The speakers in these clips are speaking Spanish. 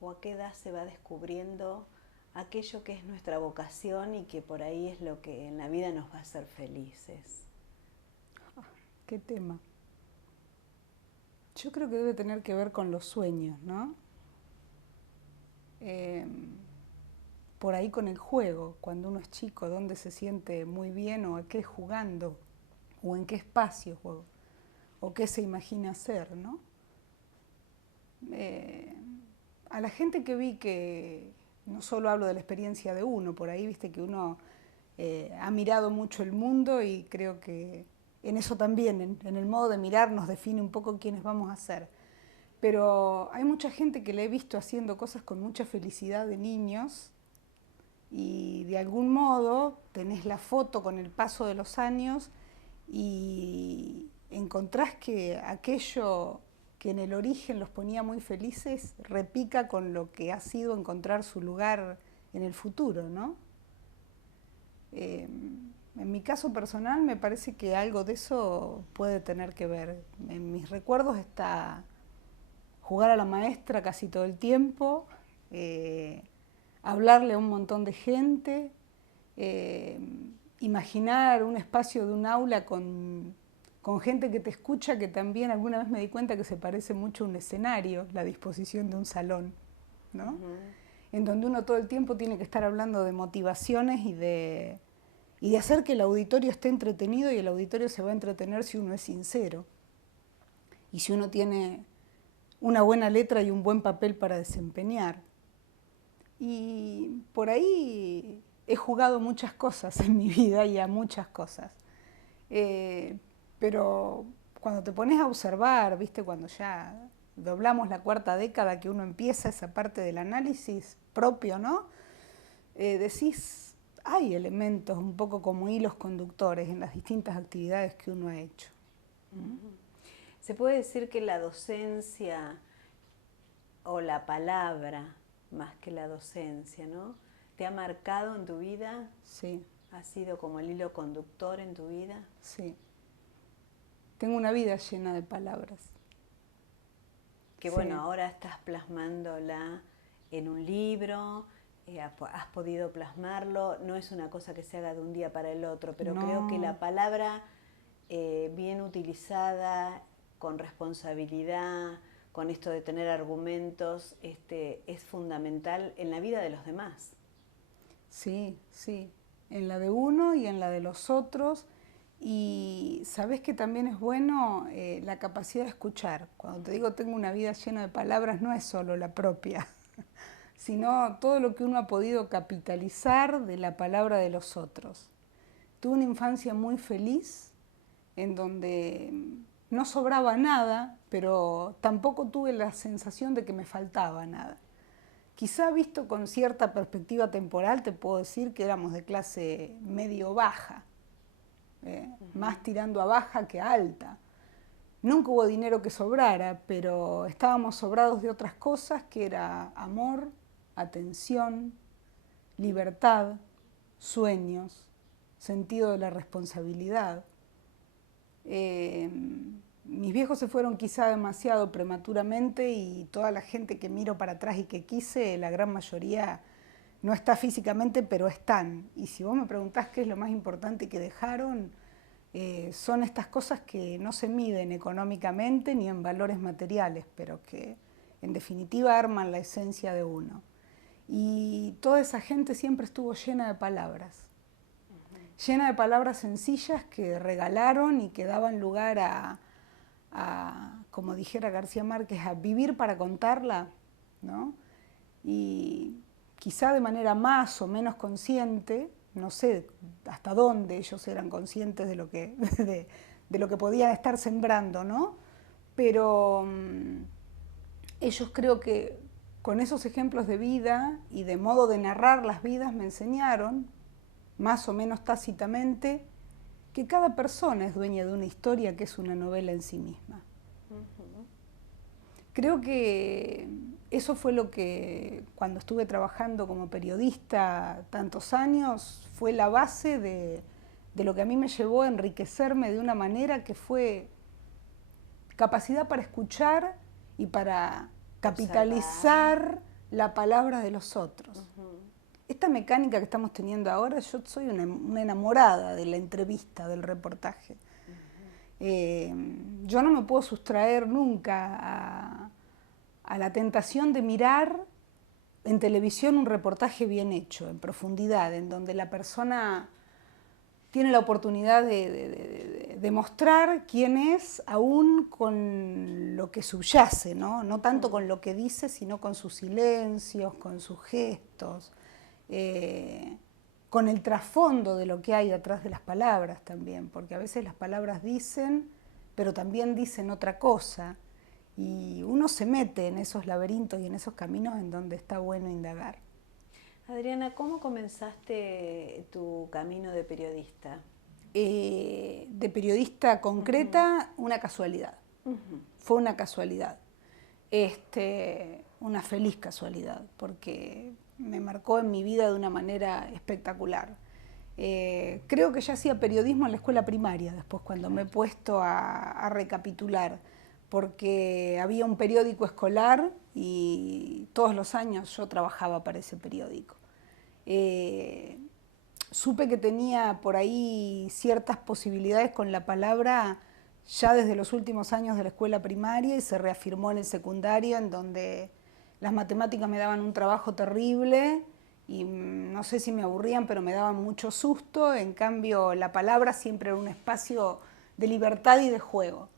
o a qué edad se va descubriendo aquello que es nuestra vocación y que por ahí es lo que en la vida nos va a hacer felices? ¿Qué tema? Yo creo que debe tener que ver con los sueños, ¿no? Eh, por ahí con el juego, cuando uno es chico, dónde se siente muy bien o a qué jugando, o en qué espacio juego, o qué se imagina hacer, ¿no? Eh, a la gente que vi que, no solo hablo de la experiencia de uno, por ahí viste que uno ha mirado mucho el mundo y creo que en eso también, en el modo de mirar nos define un poco quiénes vamos a ser. Pero hay mucha gente que le he visto haciendo cosas con mucha felicidad de niños y de algún modo tenés la foto con el paso de los años y encontrás que aquello que en el origen los ponía muy felices repica con lo que ha sido encontrar su lugar en el futuro, ¿no? En mi caso personal me parece que algo de eso puede tener que ver. En mis recuerdos está jugar a la maestra casi todo el tiempo, hablarle a un montón de gente, eh, imaginar un espacio de un aula con gente que te escucha, que también alguna vez me di cuenta que se parece mucho a un escenario, la disposición de un salón, ¿no? En donde uno todo el tiempo tiene que estar hablando de motivaciones y de hacer que el auditorio esté entretenido, y el auditorio se va a entretener si uno es sincero y si uno tiene una buena letra y un buen papel para desempeñar. Y por ahí he jugado muchas cosas en mi vida y a muchas cosas. Pero cuando te pones a observar, ¿viste? Cuando ya doblamos la cuarta década, que uno empieza esa parte del análisis propio, ¿no? Decís, hay elementos un poco como hilos conductores en las distintas actividades que uno ha hecho. ¿Se puede decir que la docencia o la palabra, más que la docencia, ¿no?, te ha marcado en tu vida? Sí. ¿Ha sido como el hilo conductor en tu vida? Sí. Tengo una vida llena de palabras. Que bueno, ahora estás plasmándola en un libro, has podido plasmarlo, no es una cosa que se haga de un día para el otro, pero No. creo que la palabra bien utilizada, con responsabilidad, con esto de tener argumentos, es fundamental en la vida de los demás. Sí, sí, en la de uno y en la de los otros. Y sabes que también es bueno la capacidad de escuchar. Cuando te digo tengo una vida llena de palabras, no es solo la propia, sino todo lo que uno ha podido capitalizar de la palabra de los otros. Tuve una infancia muy feliz, en donde no sobraba nada, pero tampoco tuve la sensación de que me faltaba nada. Quizá visto con cierta perspectiva temporal te puedo decir que éramos de clase medio-baja, más tirando a baja que a alta. Nunca hubo dinero que sobrara, pero estábamos sobrados de otras cosas, que era amor, atención, libertad, sueños, sentido de la responsabilidad. Mis viejos se fueron quizá demasiado prematuramente y toda la gente que miro para atrás y que quise, la gran mayoría no está físicamente, pero están. Y si vos me preguntás qué es lo más importante que dejaron, son estas cosas que no se miden económicamente ni en valores materiales, pero que en definitiva arman la esencia de uno. Y toda esa gente siempre estuvo llena de palabras. Llena de palabras sencillas que regalaron y que daban lugar como dijera García Márquez, a vivir para contarla, ¿no? Y quizá de manera más o menos consciente, no sé hasta dónde ellos eran conscientes de lo que, de lo que podían estar sembrando, ¿no? Pero ellos creo que con esos ejemplos de vida y de modo de narrar las vidas me enseñaron, más o menos tácitamente, que cada persona es dueña de una historia que es una novela en sí misma. Creo que eso fue lo que, cuando estuve trabajando como periodista tantos años, fue la base de lo que a mí me llevó a enriquecerme de una manera que fue capacidad para escuchar y para capitalizar la palabra de los otros. Esta mecánica que estamos teniendo ahora, yo soy una enamorada de la entrevista, del reportaje. Yo no me puedo sustraer nunca a la tentación de mirar en televisión un reportaje bien hecho, en profundidad, en donde la persona tiene la oportunidad de mostrar quién es, aún con lo que subyace, ¿no? No tanto con lo que dice, sino con sus silencios, con sus gestos, con el trasfondo de lo que hay detrás de las palabras también, porque a veces las palabras dicen, pero también dicen otra cosa, y uno se mete en esos laberintos y en esos caminos en donde está bueno indagar. Adriana, ¿cómo comenzaste tu camino de periodista? De periodista concreta, una casualidad. Fue una casualidad. Una feliz casualidad, porque me marcó en mi vida de una manera espectacular. Creo que ya hacía periodismo en la escuela primaria, después cuando me he puesto a recapitular, porque había un periódico escolar y todos los años yo trabajaba para ese periódico. Supe que tenía por ahí ciertas posibilidades con la palabra ya desde los últimos años de la escuela primaria y se reafirmó en el secundario, en donde las matemáticas me daban un trabajo terrible y no sé si me aburrían, pero me daban mucho susto. En cambio, la palabra siempre era un espacio de libertad y de juego.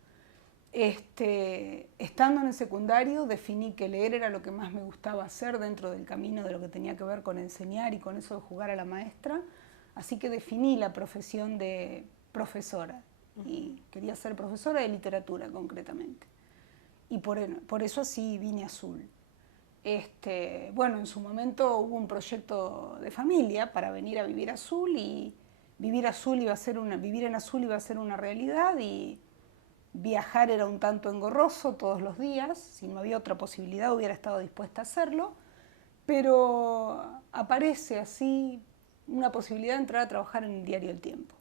Estando en el secundario definí que leer era lo que más me gustaba hacer dentro del camino de lo que tenía que ver con enseñar y con eso de jugar a la maestra, así que definí la profesión de profesora y quería ser profesora de literatura concretamente, y por eso sí vine a Azul. Bueno, en su momento hubo un proyecto de familia para venir a vivir a Azul y vivir en Azul iba a ser una realidad y viajar era un tanto engorroso todos los días, si no había otra posibilidad hubiera estado dispuesta a hacerlo, pero aparece así una posibilidad de entrar a trabajar en el diario El Tiempo.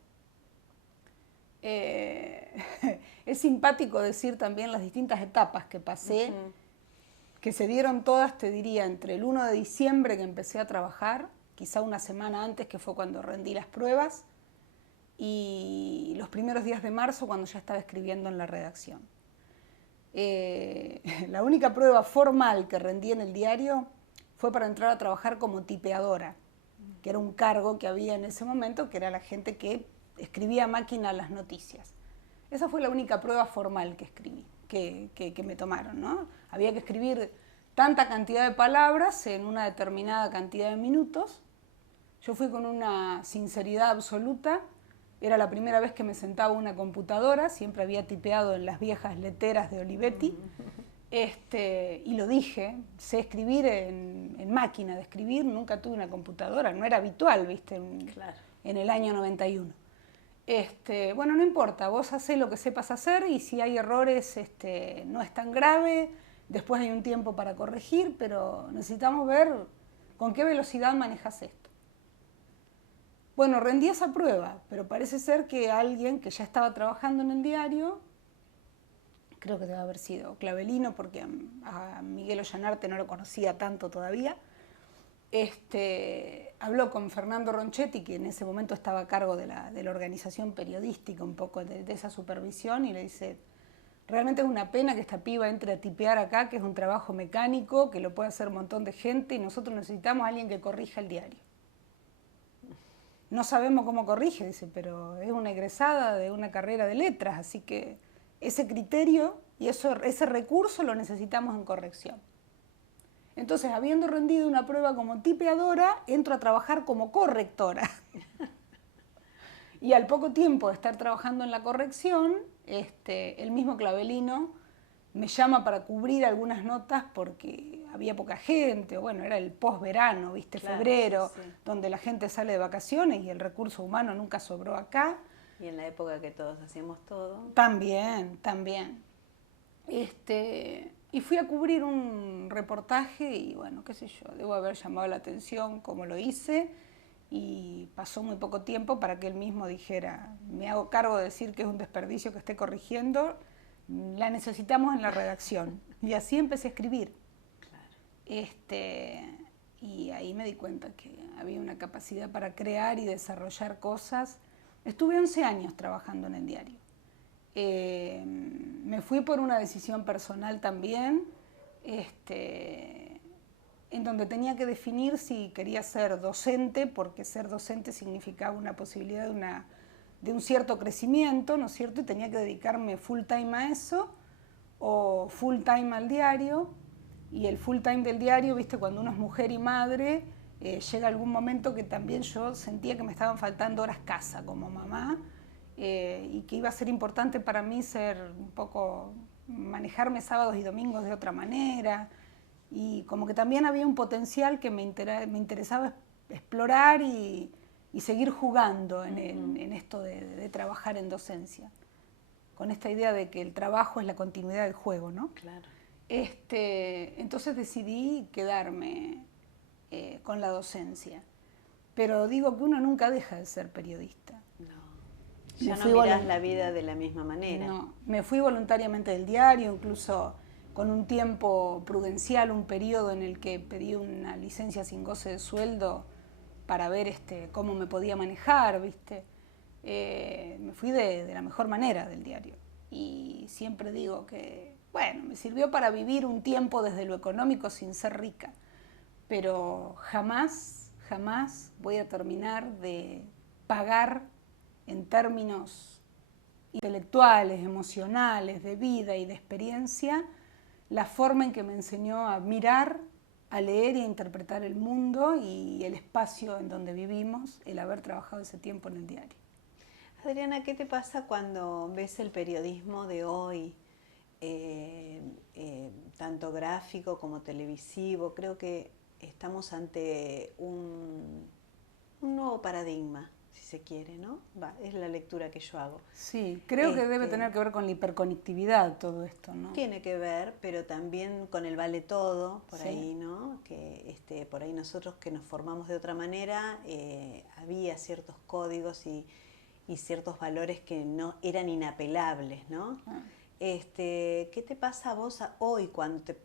Es simpático decir también las distintas etapas que pasé, que se dieron todas, te diría, entre el 1 de diciembre que empecé a trabajar, quizá una semana antes que fue cuando rendí las pruebas, y los primeros días de marzo cuando ya estaba escribiendo en la redacción. La única prueba formal que rendí en el diario fue para entrar a trabajar como tipeadora, que era un cargo que había en ese momento, que era la gente que escribía a máquina las noticias. Esa fue la única prueba formal que escribí, que me tomaron, ¿no? Había que escribir tanta cantidad de palabras en una determinada cantidad de minutos. Yo fui con una sinceridad absoluta. Era la primera vez que me sentaba a una computadora, siempre había tipeado en las viejas leteras de Olivetti, y lo dije, sé escribir en máquina de escribir, nunca tuve una computadora, no era habitual, ¿viste? Claro. En el año 91. Bueno, no importa, vos hacés lo que sepas hacer y si hay errores no es tan grave, después hay un tiempo para corregir, pero necesitamos ver con qué velocidad manejas esto. Bueno, rendí esa prueba, pero parece ser que alguien que ya estaba trabajando en el diario, creo que debe haber sido Clavelino, porque a Miguel Ollanarte no lo conocía tanto todavía, habló con Fernando Ronchetti, que en ese momento estaba a cargo de la organización periodística, un poco de esa supervisión, y le dice, realmente es una pena que esta piba entre a tipear acá, que es un trabajo mecánico, que lo puede hacer un montón de gente, y nosotros necesitamos a alguien que corrija el diario. No sabemos cómo corrige, dice, pero es una egresada de una carrera de letras, así que ese criterio y ese recurso lo necesitamos en corrección. Entonces, habiendo rendido una prueba como tipeadora, entro a trabajar como correctora. Y al poco tiempo de estar trabajando en la corrección, el mismo Clavelino me llama para cubrir algunas notas porque había poca gente, o bueno, era el posverano, ¿viste? Claro, febrero, sí. Donde la gente sale de vacaciones y el recurso humano nunca sobró acá. Y en la época que todos hacíamos todo. También. Y fui a cubrir un reportaje y bueno, qué sé yo, debo haber llamado la atención como lo hice y pasó muy poco tiempo para que él mismo dijera, me hago cargo de decir que es un desperdicio que esté corrigiendo, la necesitamos en la redacción. Y así empecé a escribir. Y ahí me di cuenta que había una capacidad para crear y desarrollar cosas. Estuve 11 años trabajando en el diario. Me fui por una decisión personal también, en donde tenía que definir si quería ser docente, porque ser docente significaba una posibilidad de un cierto crecimiento, ¿no es cierto? Y tenía que dedicarme full time a eso, o full time al diario. Y el full time del diario, viste, cuando uno es mujer y madre, llega algún momento que también yo sentía que me estaban faltando horas casa como mamá, y que iba a ser importante para mí ser un poco, manejarme sábados y domingos de otra manera, y como que también había un potencial que me interesaba explorar y seguir jugando en esto de trabajar en docencia, con esta idea de que el trabajo es la continuidad del juego, ¿no? Claro. Entonces decidí quedarme con la docencia, pero digo que uno nunca deja de ser periodista. No. Ya no mirás la vida de la misma manera. No, me fui voluntariamente del diario, incluso con un tiempo prudencial, un periodo en el que pedí una licencia sin goce de sueldo para ver cómo me podía manejar, ¿viste? Me fui de la mejor manera del diario. Y siempre digo que, bueno, me sirvió para vivir un tiempo desde lo económico sin ser rica, pero jamás, jamás voy a terminar de pagar en términos intelectuales, emocionales, de vida y de experiencia, la forma en que me enseñó a mirar, a leer y a interpretar el mundo y el espacio en donde vivimos, el haber trabajado ese tiempo en el diario. Adriana, ¿qué te pasa cuando ves el periodismo de hoy, tanto gráfico como televisivo? Creo que estamos ante un nuevo paradigma, si se quiere, ¿no? Es la lectura que yo hago. Sí, creo que debe tener que ver con la hiperconectividad todo esto, ¿no? Tiene que ver, pero también con el vale todo, por Sí. ahí, ¿no? Que por ahí nosotros que nos formamos de otra manera, había ciertos códigos y ciertos valores que no eran inapelables, ¿no? ¿Qué te pasa a vos hoy cuando te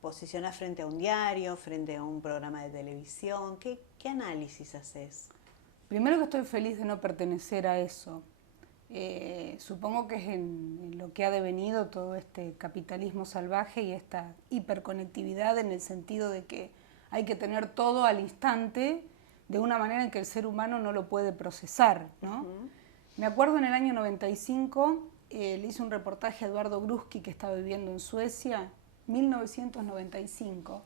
posicionás frente a un diario, frente a un programa de televisión? ¿Qué análisis haces? Primero que estoy feliz de no pertenecer a eso. Supongo que es en lo que ha devenido todo este capitalismo salvaje y esta hiperconectividad, en el sentido de que hay que tener todo al instante, de una manera en que el ser humano no lo puede procesar, ¿no? Me acuerdo en el año 95, le hice un reportaje a Eduardo Gruski, que estaba viviendo en Suecia, 1995,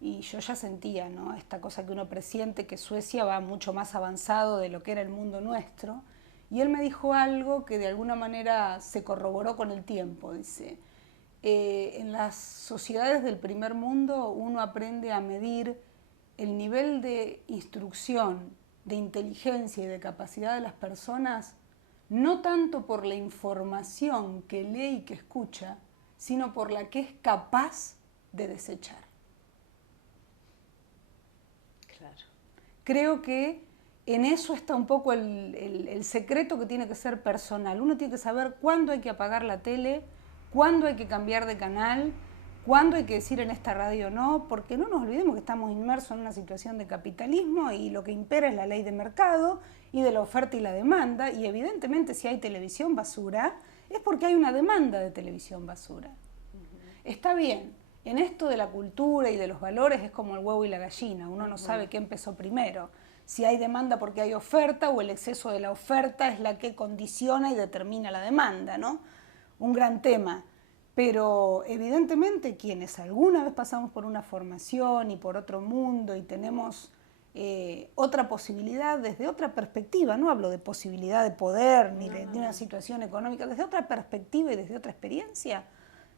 y yo ya sentía, ¿no?, esta cosa que uno presiente, que Suecia va mucho más avanzado de lo que era el mundo nuestro, y él me dijo algo que de alguna manera se corroboró con el tiempo. Dice, en las sociedades del primer mundo uno aprende a medir el nivel de instrucción, de inteligencia y de capacidad de las personas, no tanto por la información que lee y que escucha, sino por la que es capaz de desechar. Claro. Creo que en eso está un poco el secreto, que tiene que ser personal. Uno tiene que saber cuándo hay que apagar la tele, cuándo hay que cambiar de canal, cuándo hay que decir en esta radio no, porque no nos olvidemos que estamos inmersos en una situación de capitalismo y lo que impera es la ley de mercado y de la oferta y la demanda, y evidentemente si hay televisión basura es porque hay una demanda de televisión basura. Está bien, en esto de la cultura y de los valores es como el huevo y la gallina, uno no sabe qué empezó primero, si hay demanda porque hay oferta o el exceso de la oferta es la que condiciona y determina la demanda, ¿no? Un gran tema. Pero evidentemente quienes alguna vez pasamos por una formación y por otro mundo y tenemos otra posibilidad desde otra perspectiva, no hablo de posibilidad de poder ni de una situación económica, desde otra perspectiva y desde otra experiencia,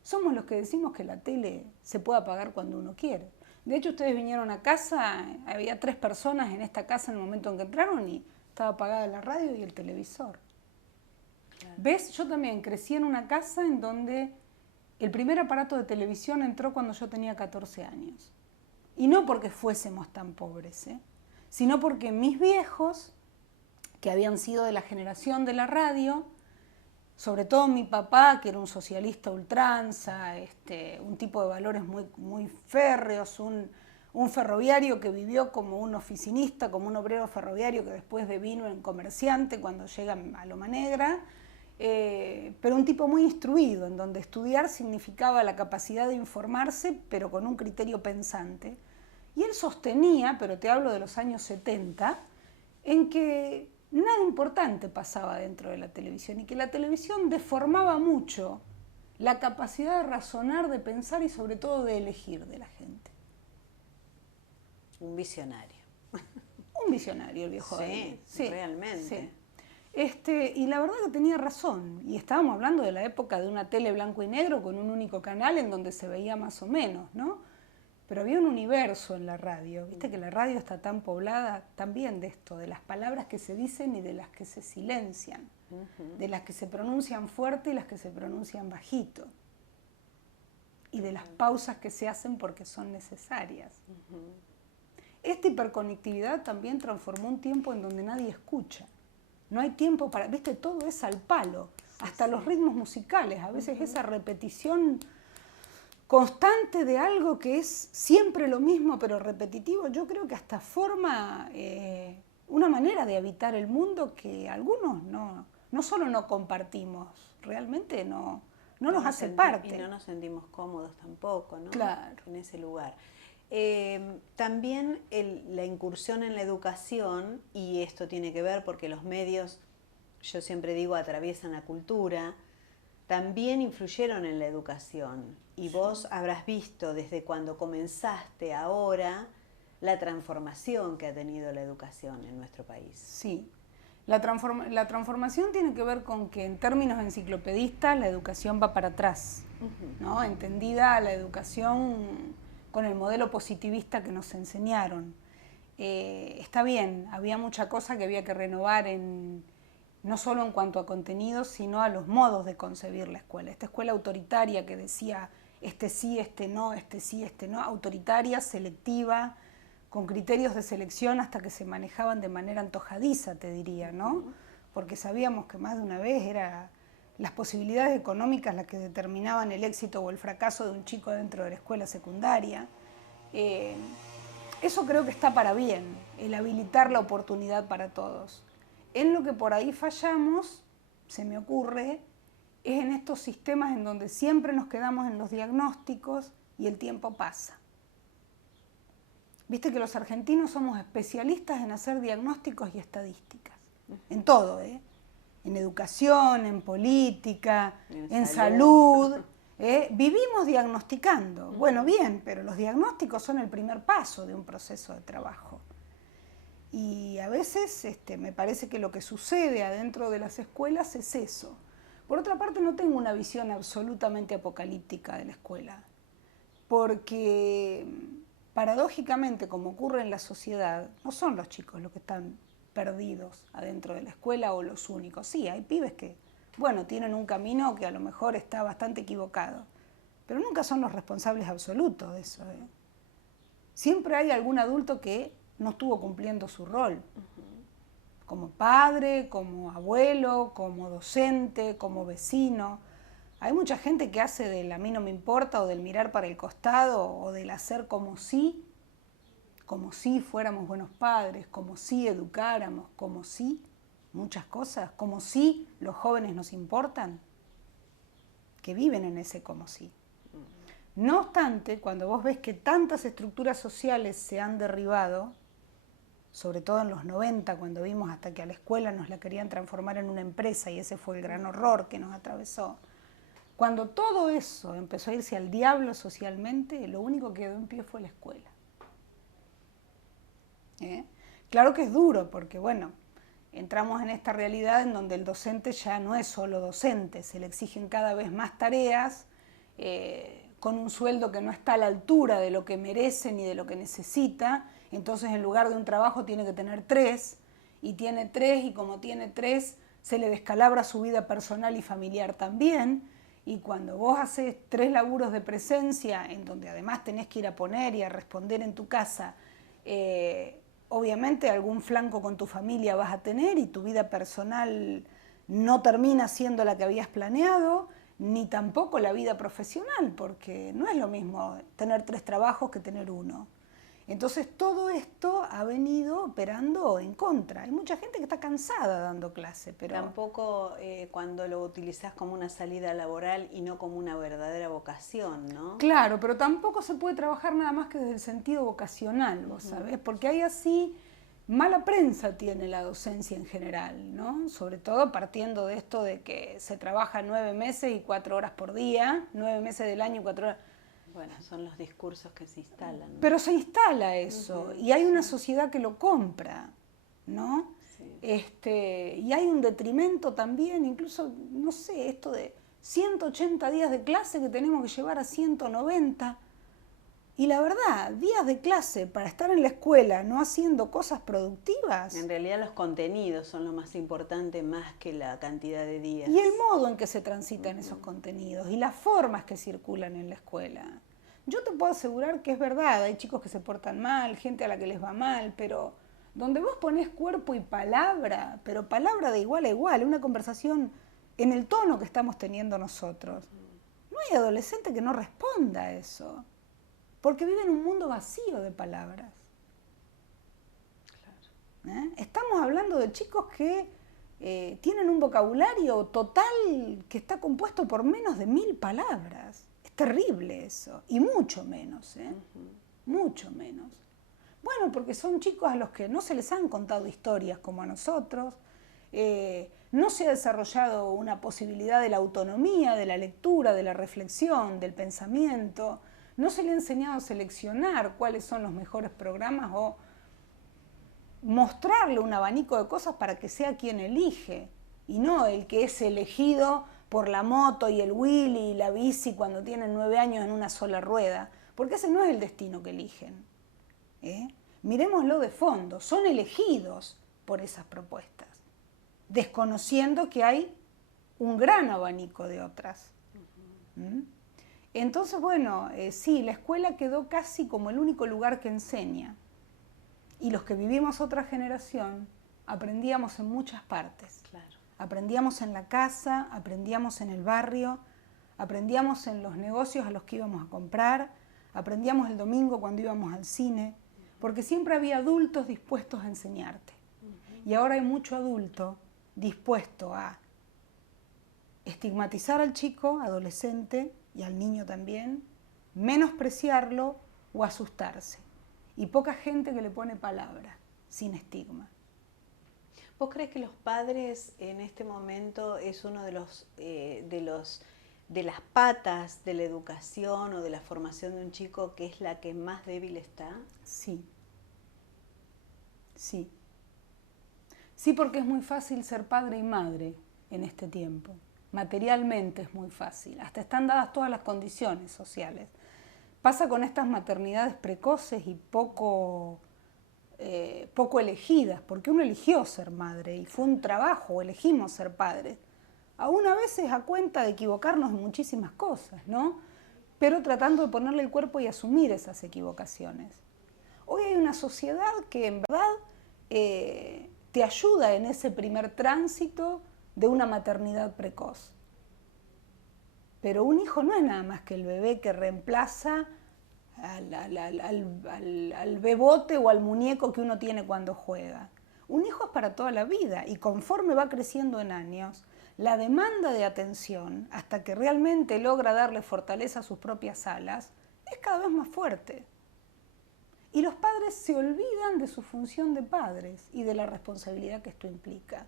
somos los que decimos que la tele se puede apagar cuando uno quiere. De hecho, ustedes vinieron a casa, había 3 personas en esta casa en el momento en que entraron y estaba apagada la radio y el televisor. Claro. ¿Ves? Yo también crecí en una casa en donde el primer aparato de televisión entró cuando yo tenía 14 años. Y no porque fuésemos tan pobres, sino porque mis viejos, que habían sido de la generación de la radio, sobre todo mi papá, que era un socialista ultranza, un tipo de valores muy, muy férreos, un ferroviario que vivió como un oficinista, como un obrero ferroviario que después devino en comerciante cuando llega a Loma Negra, pero un tipo muy instruido, en donde estudiar significaba la capacidad de informarse, pero con un criterio pensante. Y él sostenía, pero te hablo de los años 70, en que nada importante pasaba dentro de la televisión y que la televisión deformaba mucho la capacidad de razonar, de pensar y sobre todo de elegir de la gente. Un visionario. Un visionario el viejo David. Sí, realmente. Sí. Y la verdad que tenía razón. Y estábamos hablando de la época de una tele blanco y negro con un único canal en donde se veía más o menos, ¿no? Pero había un universo en la radio. Viste que la radio está tan poblada también de esto, de las palabras que se dicen y de las que se silencian, de las que se pronuncian fuerte y las que se pronuncian bajito, y de las pausas que se hacen porque son necesarias. Esta hiperconectividad también transformó un tiempo en donde nadie escucha. No hay tiempo para, viste, todo es al palo, hasta los ritmos musicales, a veces esa repetición constante de algo que es siempre lo mismo pero repetitivo, yo creo que hasta forma una manera de habitar el mundo que algunos no solo no compartimos, realmente no nos hace parte. Y no nos sentimos cómodos tampoco, ¿no? Claro. En ese lugar. También la incursión en la educación, y esto tiene que ver porque los medios, yo siempre digo, atraviesan la cultura, también influyeron en la educación. Y vos habrás visto desde cuando comenzaste ahora la transformación que ha tenido la educación en nuestro país. Sí, la transformación tiene que ver con que en términos enciclopedistas la educación va para atrás, ¿no? Entendida la educación con el modelo positivista que nos enseñaron. Está bien, había mucha cosa que había que renovar no solo en cuanto a contenidos, sino a los modos de concebir la escuela. Esta escuela autoritaria que decía este sí, este no, este sí, este no, autoritaria, selectiva, con criterios de selección hasta que se manejaban de manera antojadiza, te diría, ¿no? Porque sabíamos que más de una vez eran las posibilidades económicas las que determinaban el éxito o el fracaso de un chico dentro de la escuela secundaria. Eso creo que está para bien, el habilitar la oportunidad para todos. En lo que por ahí fallamos, se me ocurre, es en estos sistemas en donde siempre nos quedamos en los diagnósticos y el tiempo pasa. Viste que los argentinos somos especialistas en hacer diagnósticos y estadísticas, en todo, en educación, en política, en salud. Vivimos diagnosticando. Bueno, bien, pero los diagnósticos son el primer paso de un proceso de trabajo. Y a veces me parece que lo que sucede adentro de las escuelas es eso. Por otra parte, no tengo una visión absolutamente apocalíptica de la escuela, porque paradójicamente, como ocurre en la sociedad, no son los chicos los que están perdidos adentro de la escuela o los únicos. Sí, hay pibes que, bueno, tienen un camino que a lo mejor está bastante equivocado, pero nunca son los responsables absolutos de eso. Siempre hay algún adulto que no estuvo cumpliendo su rol, como padre, como abuelo, como docente, como vecino. Hay mucha gente que hace del a mí no me importa o del mirar para el costado o del hacer como si fuéramos buenos padres, como si educáramos, como si muchas cosas, como si los jóvenes nos importan, que viven en ese como si. No obstante, cuando vos ves que tantas estructuras sociales se han derribado, sobre todo en los 90, cuando vimos hasta que a la escuela nos la querían transformar en una empresa y ese fue el gran horror que nos atravesó. Cuando todo eso empezó a irse al diablo socialmente, lo único que quedó en pie fue la escuela. Claro que es duro porque, bueno, entramos en esta realidad en donde el docente ya no es solo docente, se le exigen cada vez más tareas, con un sueldo que no está a la altura de lo que merece ni de lo que necesita. Entonces, en lugar de un trabajo tiene que tener 3, y tiene 3, y como tiene 3, se le descalabra su vida personal y familiar también. Y cuando vos haces 3 laburos de presencia, en donde además tenés que ir a poner y a responder en tu casa, obviamente algún flanco con tu familia vas a tener y tu vida personal no termina siendo la que habías planeado, ni tampoco la vida profesional, porque no es lo mismo tener 3 trabajos que tener uno. Entonces todo esto ha venido operando en contra. Hay mucha gente que está cansada dando clase, pero... Tampoco cuando lo utilizás como una salida laboral y no como una verdadera vocación, ¿no? Claro, pero tampoco se puede trabajar nada más que desde el sentido vocacional, vos sabés, porque hay así... Mala prensa tiene la docencia en general, ¿no? Sobre todo partiendo de esto de que se trabaja 9 meses y 4 horas por día, 9 meses del año y 4 horas. Bueno, son los discursos que se instalan, ¿no? Pero se instala eso, y hay una sociedad que lo compra, ¿no? Sí. Y hay un detrimento también, incluso, no sé, esto de 180 días de clase que tenemos que llevar a 190. Y la verdad, días de clase para estar en la escuela no haciendo cosas productivas. En realidad los contenidos son lo más importante, más que la cantidad de días. Y el modo en que se transitan esos contenidos y las formas que circulan en la escuela. Yo te puedo asegurar que es verdad, hay chicos que se portan mal, gente a la que les va mal, pero donde vos ponés cuerpo y palabra, pero palabra de igual a igual, una conversación en el tono que estamos teniendo nosotros, no hay adolescente que no responda a eso. Porque vive en un mundo vacío de palabras. Claro. Estamos hablando de chicos que tienen un vocabulario total que está compuesto por menos de 1000 palabras. Es terrible eso. Y mucho menos, mucho menos. Bueno, porque son chicos a los que no se les han contado historias como a nosotros, no se ha desarrollado una posibilidad de la autonomía, de la lectura, de la reflexión, del pensamiento. No se le ha enseñado a seleccionar cuáles son los mejores programas o mostrarle un abanico de cosas para que sea quien elige y no el que es elegido por la moto y el Willy y la bici cuando tienen 9 años en una sola rueda, porque ese no es el destino que eligen. Mirémoslo de fondo, son elegidos por esas propuestas, desconociendo que hay un gran abanico de otras. Entonces, bueno, sí, la escuela quedó casi como el único lugar que enseña. Y los que vivimos otra generación aprendíamos en muchas partes. Claro. Aprendíamos en la casa, aprendíamos en el barrio, aprendíamos en los negocios a los que íbamos a comprar, aprendíamos el domingo cuando íbamos al cine, porque siempre había adultos dispuestos a enseñarte. Y ahora hay mucho adulto dispuesto a estigmatizar al chico, adolescente, y al niño también, menospreciarlo o asustarse. Y poca gente que le pone palabra, sin estigma. ¿Vos crees que los padres en este momento es uno de las patas de la educación o de la formación de un chico que es la que más débil está? Sí. Sí. Sí, porque es muy fácil ser padre y madre en este tiempo. Materialmente es muy fácil, hasta están dadas todas las condiciones sociales. Pasa con estas maternidades precoces y poco elegidas, porque uno eligió ser madre y fue un trabajo, elegimos ser padres. Aún a veces a cuenta de equivocarnos en muchísimas cosas, ¿no? Pero tratando de ponerle el cuerpo y asumir esas equivocaciones. Hoy hay una sociedad que en verdad te ayuda en ese primer tránsito de una maternidad precoz. Pero un hijo no es nada más que el bebé que reemplaza al bebote o al muñeco que uno tiene cuando juega. Un hijo es para toda la vida y conforme va creciendo en años, la demanda de atención, hasta que realmente logra darle fortaleza a sus propias alas, es cada vez más fuerte. Y los padres se olvidan de su función de padres y de la responsabilidad que esto implica.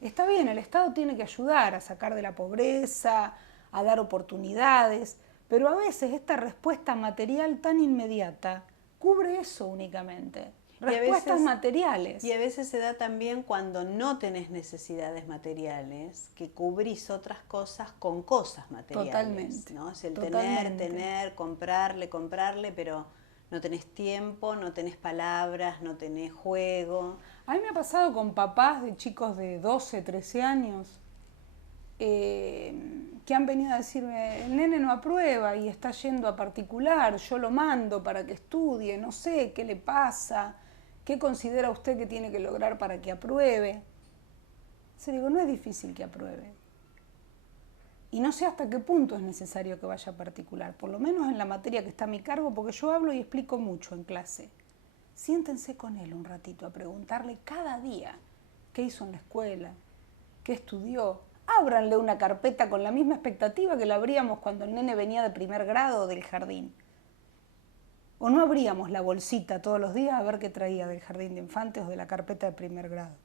Está bien, el Estado tiene que ayudar a sacar de la pobreza, a dar oportunidades, pero a veces esta respuesta material tan inmediata cubre eso únicamente. Respuestas materiales. Y a veces se da también cuando no tenés necesidades materiales, que cubrís otras cosas con cosas materiales. Totalmente. ¿No? Es el Totalmente. tener, comprarle, pero no tenés tiempo, no tenés palabras, no tenés juego. A mí me ha pasado con papás de chicos de 12, 13 años que han venido a decirme, el nene no aprueba y está yendo a particular, yo lo mando para que estudie, no sé qué le pasa, qué considera usted que tiene que lograr para que apruebe. Entonces digo, no es difícil que apruebe. Y no sé hasta qué punto es necesario que vaya a particular, por lo menos en la materia que está a mi cargo, porque yo hablo y explico mucho en clase. Siéntense con él un ratito a preguntarle cada día qué hizo en la escuela, qué estudió. Ábranle una carpeta con la misma expectativa que la abríamos cuando el nene venía de primer grado o del jardín. O no abríamos la bolsita todos los días a ver qué traía del jardín de infantes o de la carpeta de primer grado.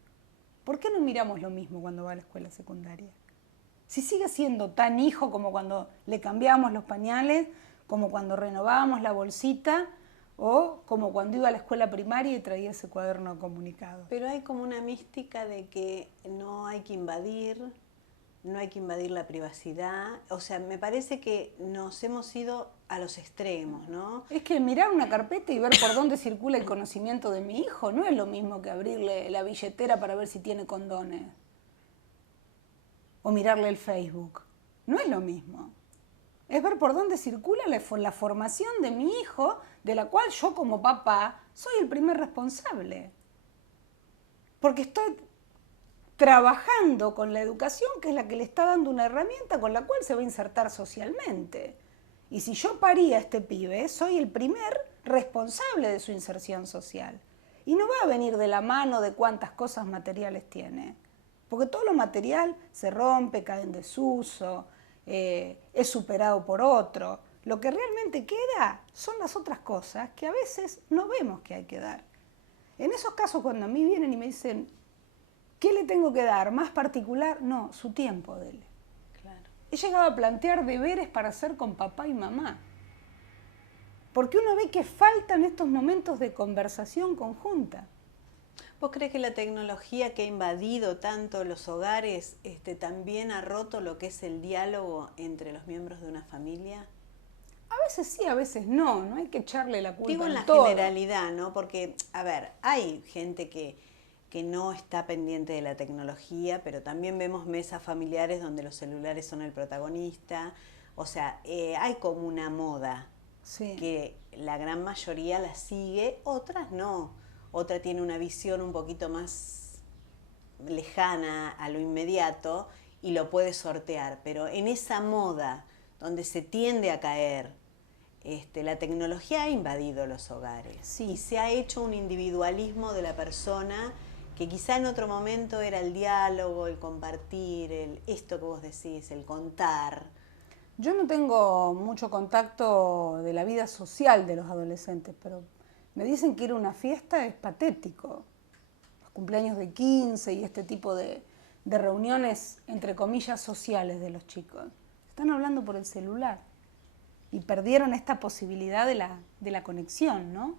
¿Por qué no miramos lo mismo cuando va a la escuela secundaria? Si sigue siendo tan hijo como cuando le cambiábamos los pañales, como cuando renovábamos la bolsita o como cuando iba a la escuela primaria y traía ese cuaderno comunicado. Pero hay como una mística de que no hay que invadir la privacidad. O sea, me parece que nos hemos ido a los extremos, ¿no? Es que mirar una carpeta y ver por dónde circula el conocimiento de mi hijo no es lo mismo que abrirle la billetera para ver si tiene condones. O mirarle el Facebook. No es lo mismo. Es ver por dónde circula la formación de mi hijo, de la cual yo como papá soy el primer responsable. Porque estoy trabajando con la educación, que es la que le está dando una herramienta con la cual se va a insertar socialmente. Y si yo parí a este pibe, soy el primer responsable de su inserción social. Y no va a venir de la mano de cuántas cosas materiales tiene. Porque todo lo material se rompe, cae en desuso, es superado por otro. Lo que realmente queda son las otras cosas que a veces no vemos que hay que dar. En esos casos, cuando a mí vienen y me dicen, ¿qué le tengo que dar? ¿Más particular? No, su tiempo, dele. Claro. He llegado a plantear deberes para hacer con papá y mamá. Porque uno ve que faltan estos momentos de conversación conjunta. ¿Vos crees que la tecnología que ha invadido tanto los hogares también ha roto lo que es el diálogo entre los miembros de una familia? A veces sí, a veces no, no hay que echarle la culpa. Digo en la todo. generalidad, ¿no? Porque, a ver, hay gente que no está pendiente de la tecnología, pero también vemos mesas familiares donde los celulares son el protagonista. O sea, hay como una moda Sí. que la gran mayoría la sigue, otras no. Otra tiene una visión un poquito más lejana a lo inmediato y lo puede sortear. Pero en esa moda donde se tiende a caer, la tecnología ha invadido los hogares. Sí. Y se ha hecho un individualismo de la persona que quizá en otro momento era el diálogo, el compartir, esto que vos decís, el contar. Yo no tengo mucho contacto de la vida social de los adolescentes, pero me dicen que ir a una fiesta es patético. Los cumpleaños de 15 y este tipo de reuniones, entre comillas, sociales de los chicos. Están hablando por el celular y perdieron esta posibilidad de la conexión, ¿no?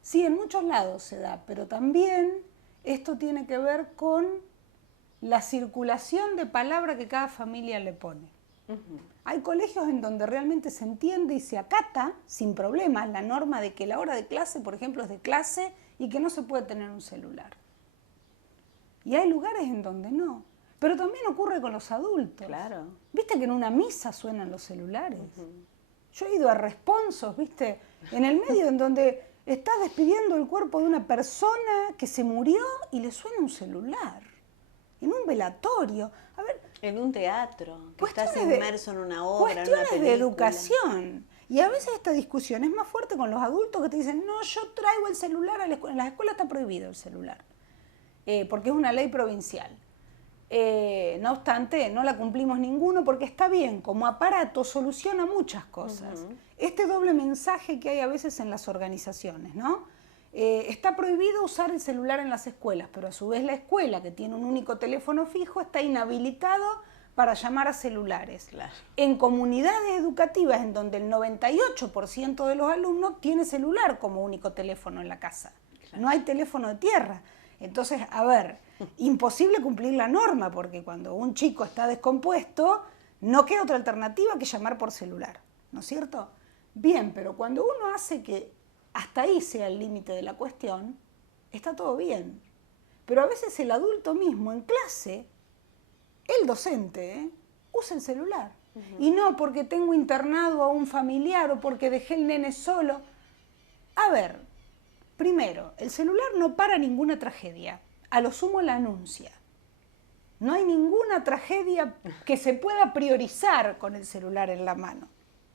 Sí, en muchos lados se da, pero también esto tiene que ver con la circulación de palabra que cada familia le pone. Uh-huh. Hay colegios en donde realmente se entiende y se acata sin problemas la norma de que la hora de clase, por ejemplo, es de clase y que no se puede tener un celular. Y hay lugares en donde no. Pero también ocurre con los adultos. Claro. ¿Viste que en una misa suenan los celulares? Uh-huh. Yo he ido a responsos, ¿viste? En el medio en donde estás despidiendo el cuerpo de una persona que se murió y le suena un celular. En un velatorio. A ver, en un teatro, que estás cuestiones inmerso en una obra, en una cuestiones película. de educación. Y a veces esta discusión es más fuerte con los adultos que te dicen, no, yo traigo el celular a la escuela. En las escuelas está prohibido el celular, porque es una ley provincial. No obstante, no la cumplimos ninguno porque está bien, como aparato soluciona muchas cosas. Uh-huh. Este doble mensaje que hay a veces en las organizaciones, ¿no? Está prohibido usar el celular en las escuelas, pero a su vez la escuela, que tiene un único teléfono fijo, está inhabilitado para llamar a celulares. Claro. En comunidades educativas en donde el 98% de los alumnos tiene celular como único teléfono en la casa. Claro. No hay teléfono de tierra. Entonces, a ver, imposible cumplir la norma, porque cuando un chico está descompuesto, no queda otra alternativa que llamar por celular, ¿no es cierto? Bien, pero cuando uno hace que hasta ahí sea el límite de la cuestión, está todo bien. Pero a veces el adulto mismo en clase, el docente, usa el celular. Uh-huh. Y no porque tengo internado a un familiar o porque dejé el nene solo. A ver, primero, el celular no para ninguna tragedia. A lo sumo la anuncia. No hay ninguna tragedia que se pueda priorizar con el celular en la mano.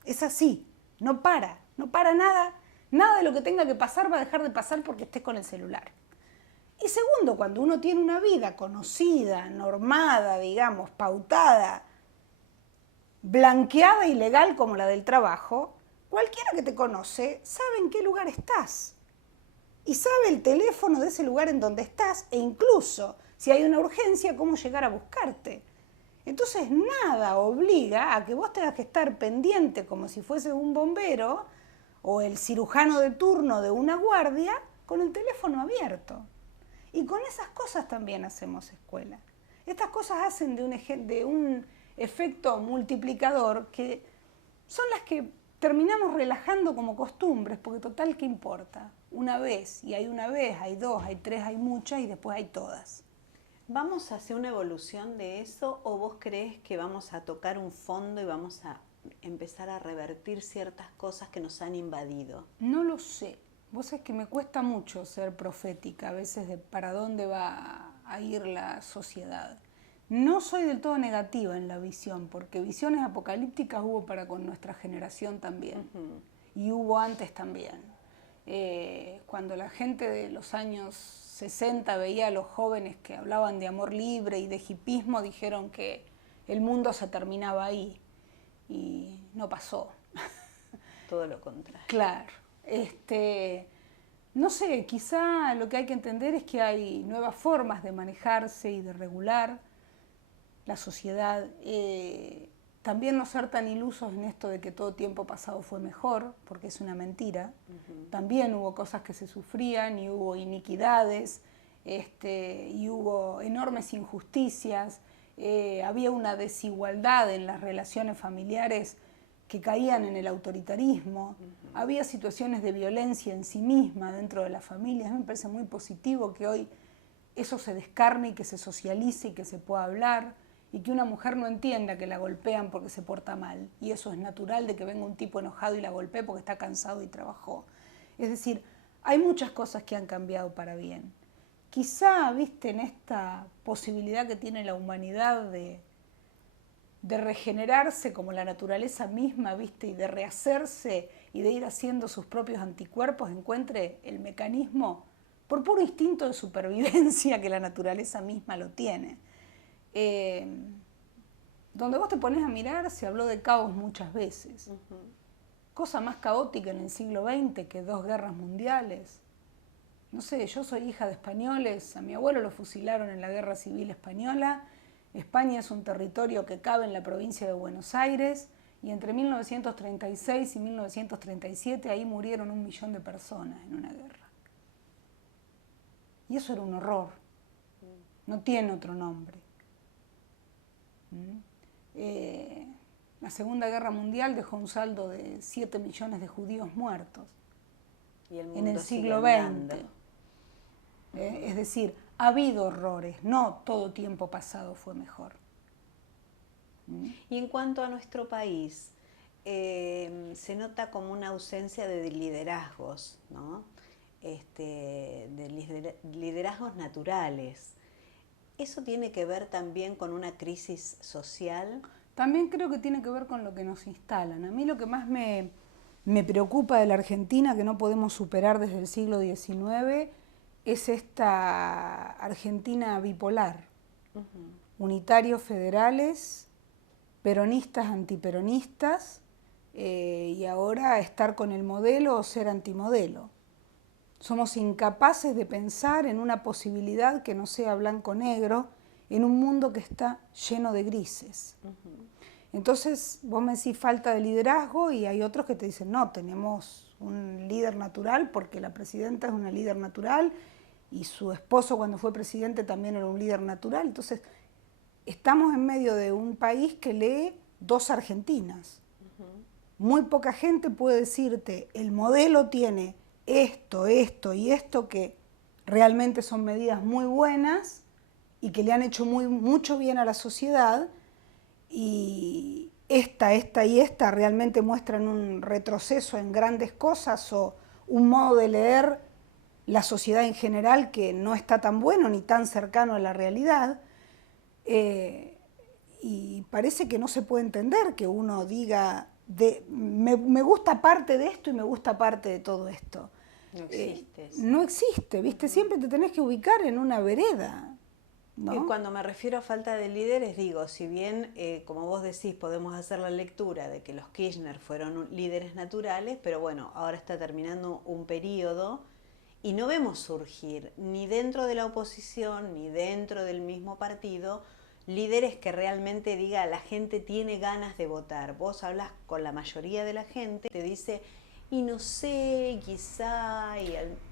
Es así, no para nada. Nada de lo que tenga que pasar va a dejar de pasar porque estés con el celular. Y segundo, cuando uno tiene una vida conocida, normada, digamos, pautada, blanqueada y legal como la del trabajo, cualquiera que te conoce sabe en qué lugar estás. Y sabe el teléfono de ese lugar en donde estás e incluso, si hay una urgencia, cómo llegar a buscarte. Entonces nada obliga a que vos tengas que estar pendiente como si fuese un bombero o el cirujano de turno de una guardia con el teléfono abierto. Y con esas cosas también hacemos escuela. Estas cosas hacen de un efecto multiplicador que son las que terminamos relajando como costumbres, porque total, ¿qué importa? Una vez, y hay una vez, hay dos, hay tres, hay muchas y después hay todas. ¿Vamos hacia una evolución de eso o vos crees que vamos a tocar un fondo y vamos a empezar a revertir ciertas cosas que nos han invadido? No lo sé. Vos sabés que me cuesta mucho ser profética a veces de para dónde va a ir la sociedad. No soy del todo negativa en la visión, porque visiones apocalípticas hubo para con nuestra generación también, y hubo antes también. Cuando la gente de los años 60 veía a los jóvenes que hablaban de amor libre y de hipismo, dijeron que el mundo se terminaba ahí, y no pasó. Todo lo contrario. Claro. No sé, quizá lo que hay que entender es que hay nuevas formas de manejarse y de regular la sociedad. También no ser tan ilusos en esto de que todo tiempo pasado fue mejor, porque es una mentira. También hubo cosas que se sufrían y hubo iniquidades, y hubo enormes injusticias, había una desigualdad en las relaciones familiares que caían en el autoritarismo, había situaciones de violencia en sí misma dentro de las familias. A mí me parece muy positivo que hoy eso se descarne y que se socialice y que se pueda hablar y que una mujer no entienda que la golpean porque se porta mal y eso es natural de que venga un tipo enojado y la golpee porque está cansado y trabajó. Es decir, hay muchas cosas que han cambiado para bien. Quizá, viste, en esta posibilidad que tiene la humanidad de regenerarse como la naturaleza misma, ¿viste? Y de rehacerse y de ir haciendo sus propios anticuerpos, encuentre el mecanismo por puro instinto de supervivencia que la naturaleza misma lo tiene. Donde vos te pones a mirar, se habló de caos muchas veces. Cosa más caótica en el siglo XX que 2 guerras mundiales. No sé, yo soy hija de españoles, a mi abuelo lo fusilaron en la Guerra Civil Española. España es un territorio que cabe en la provincia de Buenos Aires y entre 1936 y 1937 ahí murieron 1 millón de personas en una guerra. Y eso era un horror, no tiene otro nombre. La Segunda Guerra Mundial dejó un saldo de 7 millones de judíos muertos y el mundo en el siglo XX. Es decir, ha habido horrores, no todo tiempo pasado fue mejor. Y en cuanto a nuestro país, se nota como una ausencia de liderazgos, ¿no? De liderazgos naturales. ¿Eso tiene que ver también con una crisis social? También creo que tiene que ver con lo que nos instalan. A mí lo que más me preocupa de la Argentina, que no podemos superar desde el siglo XIX, es esta Argentina bipolar. Unitarios federales, peronistas antiperonistas, y ahora estar con el modelo o ser antimodelo. Somos incapaces de pensar en una posibilidad que no sea blanco-negro en un mundo que está lleno de grises. Entonces, vos me decís falta de liderazgo y hay otros que te dicen, no, tenemos un líder natural porque la presidenta es una líder natural y su esposo cuando fue presidente también era un líder natural. Entonces, estamos en medio de un país que lee 2 Argentinas. Muy poca gente puede decirte, el modelo tiene esto, esto y esto, que realmente son medidas muy buenas y que le han hecho mucho bien a la sociedad, y esta y esta realmente muestran un retroceso en grandes cosas o un modo de leer la sociedad en general que no está tan bueno ni tan cercano a la realidad. Y parece que no se puede entender que uno diga, me gusta parte de esto y me gusta parte de todo esto. No existe eso. No existe, ¿viste? Siempre te tenés que ubicar en una vereda, ¿no? Y cuando me refiero a falta de líderes, digo, si bien, como vos decís, podemos hacer la lectura de que los Kirchner fueron líderes naturales, pero bueno, ahora está terminando un periodo y no vemos surgir ni dentro de la oposición ni dentro del mismo partido líderes que realmente diga la gente tiene ganas de votar. Vos hablas con la mayoría de la gente, te dice, y no sé, quizá...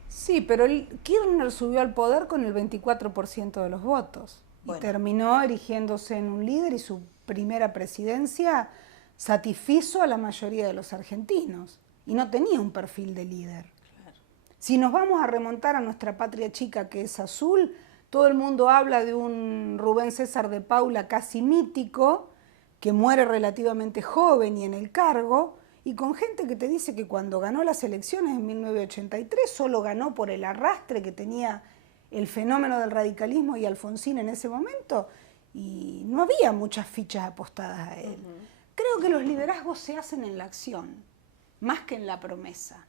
Sí, pero Kirchner subió al poder con el 24% de los votos. Bueno. Y terminó erigiéndose en un líder y su primera presidencia satisfizo a la mayoría de los argentinos. Y no tenía un perfil de líder. Claro. Si nos vamos a remontar a nuestra patria chica que es azul, todo el mundo habla de un Rubén César de Paula casi mítico, que muere relativamente joven y en el cargo, y con gente que te dice que cuando ganó las elecciones en 1983 solo ganó por el arrastre que tenía el fenómeno del radicalismo y Alfonsín en ese momento, y no había muchas fichas apostadas a él. Creo que los liderazgos se hacen en la acción, más que en la promesa.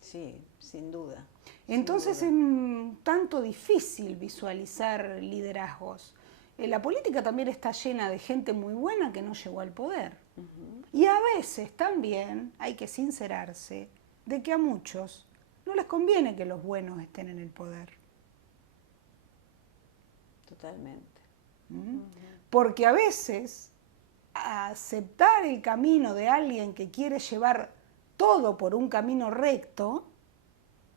Sí, sin duda. Entonces es un tanto difícil visualizar liderazgos. La política también está llena de gente muy buena que no llegó al poder. Y a veces también hay que sincerarse de que a muchos no les conviene que los buenos estén en el poder. Totalmente. Porque a veces aceptar el camino de alguien que quiere llevar todo por un camino recto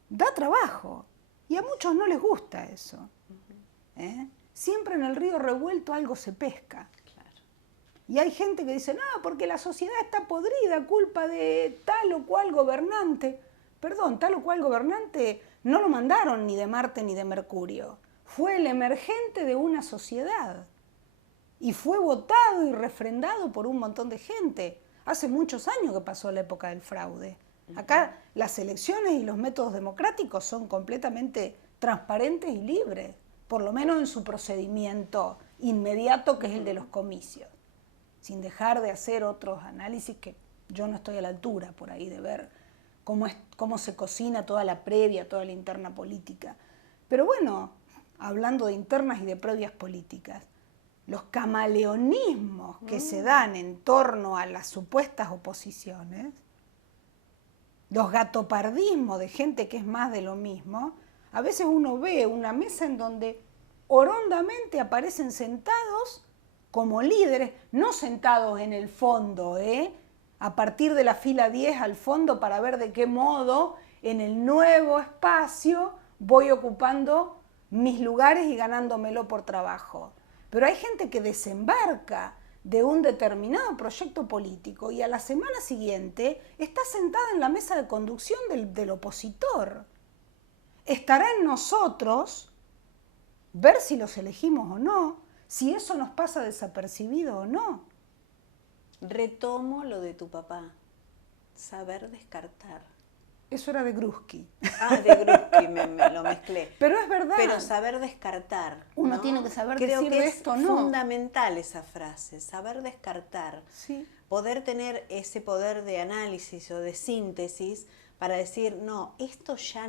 da trabajo. Y a muchos no les gusta eso. Siempre en el río revuelto algo se pesca. Y hay gente que dice, no, porque la sociedad está podrida, culpa de tal o cual gobernante. Perdón, tal o cual gobernante no lo mandaron ni de Marte ni de Mercurio. Fue el emergente de una sociedad. Y fue votado y refrendado por un montón de gente. Hace muchos años que pasó la época del fraude. Acá las elecciones y los métodos democráticos son completamente transparentes y libres, por lo menos en su procedimiento inmediato, que es el de los comicios. Sin dejar de hacer otros análisis que yo no estoy a la altura por ahí de ver cómo se cocina toda la previa, toda la interna política. Pero bueno, hablando de internas y de previas políticas, los camaleonismos que se dan en torno a las supuestas oposiciones, los gatopardismos de gente que es más de lo mismo, a veces uno ve una mesa en donde horondamente aparecen sentados como líderes, no sentados en el fondo, a partir de la fila 10 al fondo para ver de qué modo en el nuevo espacio voy ocupando mis lugares y ganándomelo por trabajo. Pero hay gente que desembarca de un determinado proyecto político y a la semana siguiente está sentada en la mesa de conducción del opositor. Estará en nosotros ver si los elegimos o no, si eso nos pasa desapercibido o no. Retomo lo de tu papá, saber descartar. Eso era de Gruski. Ah, de Gruski, me lo mezclé. Pero es verdad. Pero saber descartar. Uno ¿no? tiene que saber Creo decir que de esto, ¿no? Es fundamental esa frase, saber descartar. Sí. Poder tener ese poder de análisis o de síntesis para decir, no, esto ya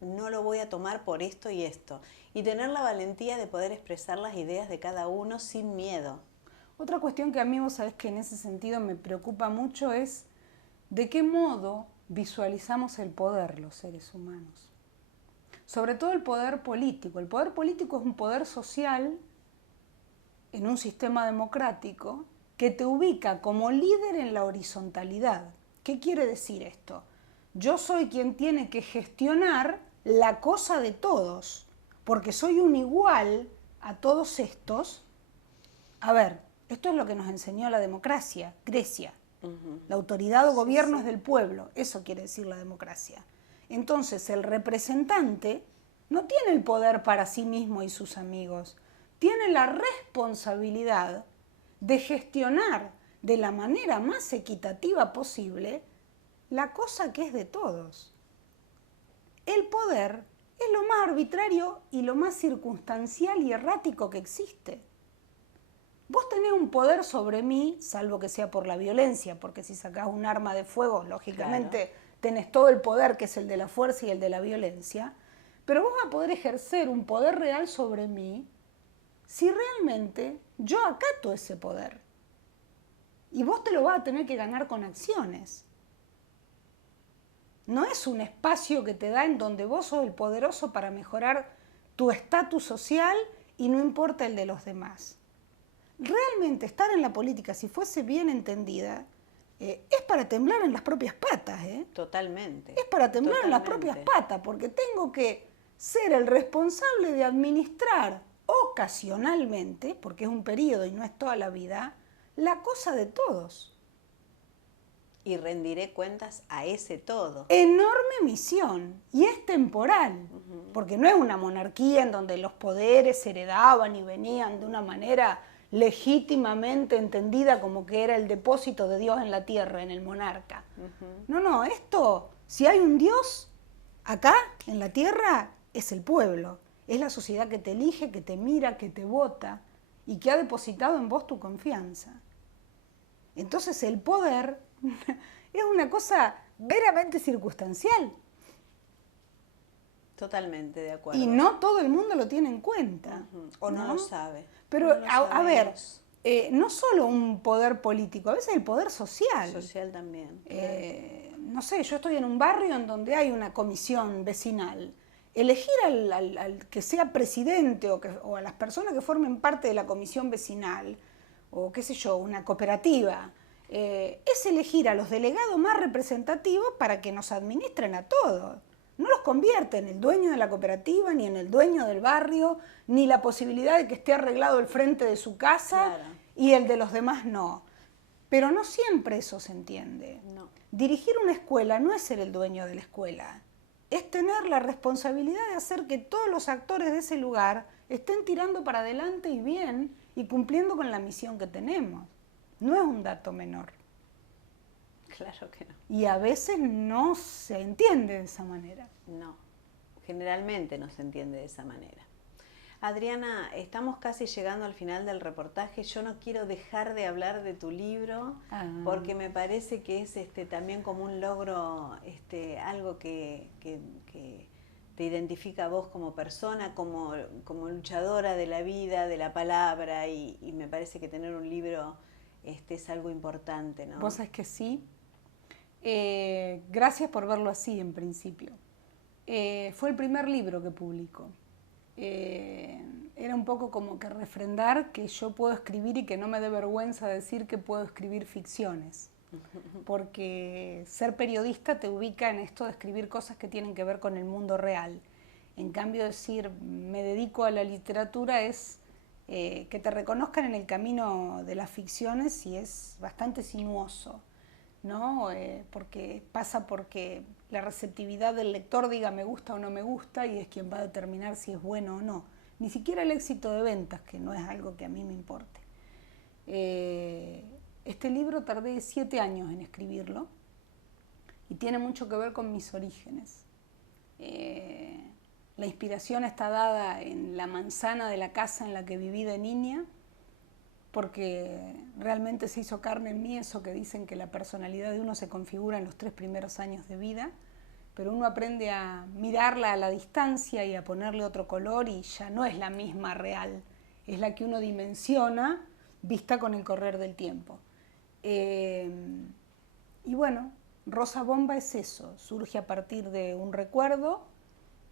no lo voy a tomar por esto y esto. Y tener la valentía de poder expresar las ideas de cada uno sin miedo. Otra cuestión que a mí, vos sabés que en ese sentido me preocupa mucho es de qué modo visualizamos el poder los seres humanos. Sobre todo el poder político. El poder político es un poder social en un sistema democrático que te ubica como líder en la horizontalidad. ¿Qué quiere decir esto? Yo soy quien tiene que gestionar la cosa de todos, porque soy un igual a todos estos. A ver, esto es lo que nos enseñó la democracia, Grecia. La autoridad o gobierno es del pueblo, eso quiere decir la democracia. Entonces el representante no tiene el poder para sí mismo y sus amigos, tiene la responsabilidad de gestionar de la manera más equitativa posible la cosa que es de todos. El poder es lo más arbitrario y lo más circunstancial y errático que existe. Vos tenés un poder sobre mí, salvo que sea por la violencia, porque si sacás un arma de fuego, lógicamente tenés todo el poder, que es el de la fuerza y el de la violencia, pero vos vas a poder ejercer un poder real sobre mí si realmente yo acato ese poder. Y vos te lo vas a tener que ganar con acciones. No es un espacio que te da en donde vos sos el poderoso para mejorar tu estatus social y no importa el de los demás. Realmente estar en la política, si fuese bien entendida, es para temblar en las propias patas. Totalmente. Es para temblar en las propias patas, porque tengo que ser el responsable de administrar ocasionalmente, porque es un periodo y no es toda la vida, la cosa de todos. Y rendiré cuentas a ese todo. Enorme misión, y es temporal, porque no es una monarquía en donde los poderes se heredaban y venían de una manera legítimamente entendida como que era el depósito de Dios en la tierra, en el monarca. No, esto, si hay un Dios acá, en la tierra, es el pueblo, es la sociedad que te elige, que te mira, que te vota y que ha depositado en vos tu confianza. Entonces el poder es una cosa veramente circunstancial. Totalmente de acuerdo. Y no todo el mundo lo tiene en cuenta. O no lo sabe. Pero, no lo a ver, sabemos. no solo un poder político, a veces el poder social. Social también. No sé, yo estoy en un barrio en donde hay una comisión vecinal. Elegir al que sea presidente o a las personas que formen parte de la comisión vecinal, o qué sé yo, una cooperativa, es elegir a los delegados más representativos para que nos administren a todos. No los convierte en el dueño de la cooperativa, ni en el dueño del barrio, ni la posibilidad de que esté arreglado el frente de su casa y el de los demás no. Pero no siempre eso se entiende. No. Dirigir una escuela no es ser el dueño de la escuela, es tener la responsabilidad de hacer que todos los actores de ese lugar estén tirando para adelante y bien y cumpliendo con la misión que tenemos. No es un dato menor. Claro que no. Y a veces no se entiende de esa manera. No, generalmente no se entiende de esa manera. Adriana, estamos casi llegando al final del reportaje. Yo no quiero dejar de hablar de tu libro porque me parece que es también como un logro, algo que te identifica a vos como persona, como luchadora de la vida, de la palabra, y me parece que tener un libro es algo importante, ¿no? Vos sabés que sí. Gracias por verlo así en principio. Fue el primer libro que publico. Era un poco como que refrendar que yo puedo escribir y que no me dé vergüenza decir que puedo escribir ficciones. Porque ser periodista te ubica en esto de escribir cosas que tienen que ver con el mundo real. En cambio, decir me dedico a la literatura es que te reconozcan en el camino de las ficciones y es bastante sinuoso, ¿no? Porque la receptividad del lector diga me gusta o no me gusta y es quien va a determinar si es bueno o no. Ni siquiera el éxito de ventas, que no es algo que a mí me importe. Este libro tardé 7 años en escribirlo y tiene mucho que ver con mis orígenes. La inspiración está dada en la manzana de la casa en la que viví de niña, porque realmente se hizo carne en mí eso que dicen que la personalidad de uno se configura en los 3 primeros años de vida, pero uno aprende a mirarla a la distancia y a ponerle otro color y ya no es la misma real, es la que uno dimensiona vista con el correr del tiempo. Y bueno, Rosa Bomba es eso, surge a partir de un recuerdo,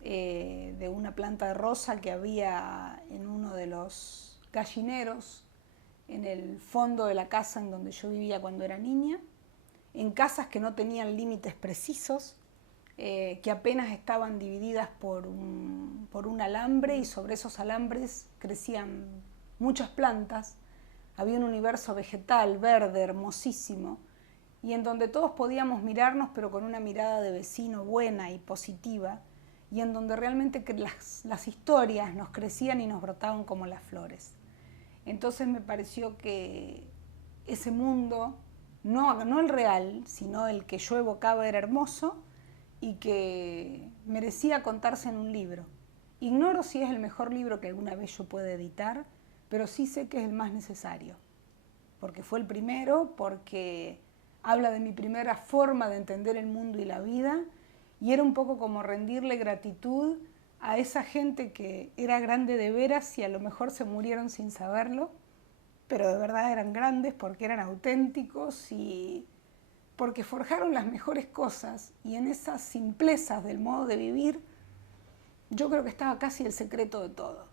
de una planta de rosa que había en uno de los gallineros, en el fondo de la casa en donde yo vivía cuando era niña, en casas que no tenían límites precisos, que apenas estaban divididas por un alambre y sobre esos alambres crecían muchas plantas. Había un universo vegetal, verde, hermosísimo, y en donde todos podíamos mirarnos pero con una mirada de vecino buena y positiva, y en donde realmente las historias nos crecían y nos brotaban como las flores. Entonces me pareció que ese mundo, no el real, sino el que yo evocaba era hermoso, y que merecía contarse en un libro. Ignoro si es el mejor libro que alguna vez yo pueda editar, pero sí sé que es el más necesario, porque fue el primero, porque habla de mi primera forma de entender el mundo y la vida, y era un poco como rendirle gratitud a esa gente que era grande de veras y a lo mejor se murieron sin saberlo, pero de verdad eran grandes porque eran auténticos y porque forjaron las mejores cosas, y en esas simplezas del modo de vivir yo creo que estaba casi el secreto de todo,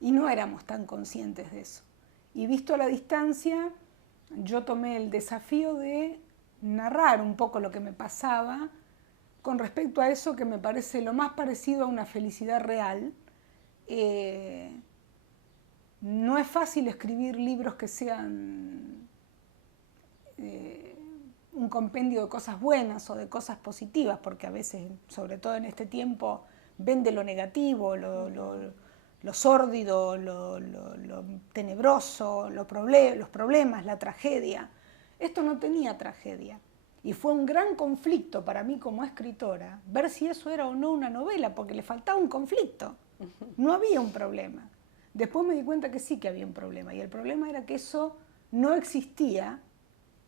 y no éramos tan conscientes de eso. Y visto a la distancia, yo tomé el desafío de narrar un poco lo que me pasaba con respecto a eso que me parece lo más parecido a una felicidad real. No es fácil escribir libros que sean un compendio de cosas buenas o de cosas positivas, porque a veces, sobre todo en este tiempo, vende lo negativo, lo sórdido, lo tenebroso, los problemas, la tragedia. Esto no tenía tragedia. Y fue un gran conflicto para mí como escritora ver si eso era o no una novela, porque le faltaba un conflicto. No había un problema. Después me di cuenta que sí que había un problema, y el problema era que eso no existía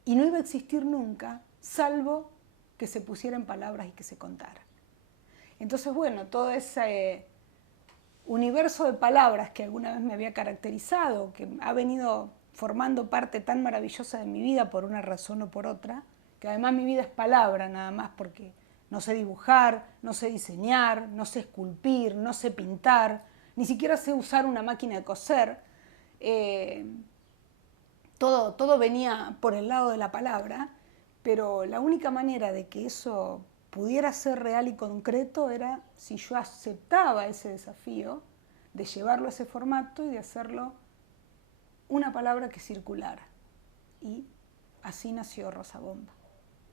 y no iba a existir nunca, salvo que se pusiera en palabras y que se contara. Entonces, bueno, todo ese universo de palabras que alguna vez me había caracterizado, que ha venido formando parte tan maravillosa de mi vida por una razón o por otra, que además mi vida es palabra nada más, porque no sé dibujar, no sé diseñar, no sé esculpir, no sé pintar, ni siquiera sé usar una máquina de coser. Todo venía por el lado de la palabra, pero la única manera de que eso pudiera ser real y concreto era si yo aceptaba ese desafío de llevarlo a ese formato y de hacerlo una palabra que circulara. Y así nació Rosa Bomba.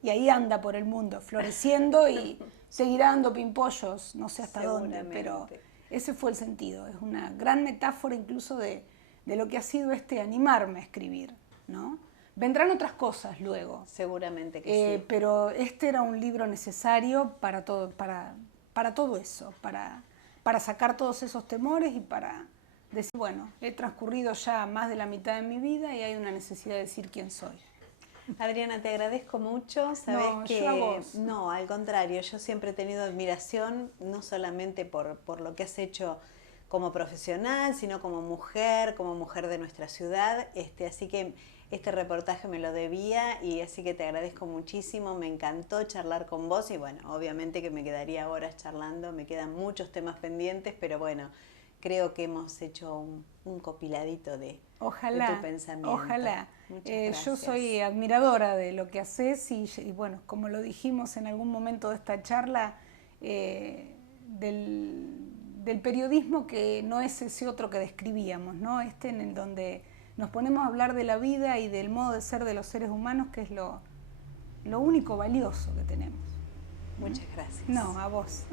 Y ahí anda por el mundo, floreciendo, y seguirá dando pimpollos, no sé hasta dónde, pero ese fue el sentido. Es una gran metáfora incluso de lo que ha sido animarme a escribir, ¿no? Vendrán otras cosas luego. Seguramente que sí. Pero este era un libro necesario para todo eso, para sacar todos esos temores y para decir, bueno, he transcurrido ya más de la mitad de mi vida y hay una necesidad de decir quién soy. Adriana, te agradezco mucho. Sabes que yo a vos. No, al contrario, yo siempre he tenido admiración, no solamente por lo que has hecho como profesional, sino como mujer de nuestra ciudad. Así que este reportaje me lo debía, y así que te agradezco muchísimo. Me encantó charlar con vos, y bueno, obviamente que me quedaría horas charlando, me quedan muchos temas pendientes, pero bueno, creo que hemos hecho un copiladito de tu pensamiento. Ojalá. Muchas gracias. Yo soy admiradora de lo que haces y bueno, como lo dijimos en algún momento de esta charla, del periodismo que no es ese otro que describíamos, ¿no? En el donde nos ponemos a hablar de la vida y del modo de ser de los seres humanos, que es lo único valioso que tenemos. Muchas gracias. No, a vos.